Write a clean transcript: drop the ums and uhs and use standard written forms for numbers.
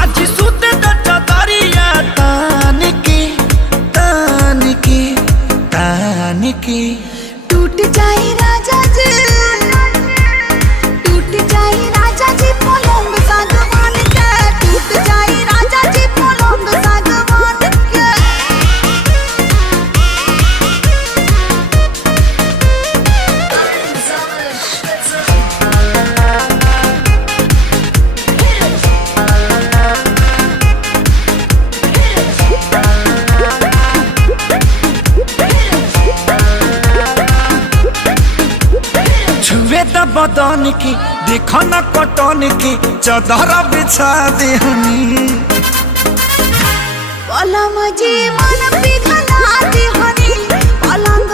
आज सुते दरिया तान के टूट जाए राजा जी, टूट जाए राजा जी पलंग सागवान के, टूट जाए राजा जी पलंग सागवान के। छुए द बदन की देखो न कटन की चदर बिछा देहनी। पलम जी मन पिघला दे हनी, पलंग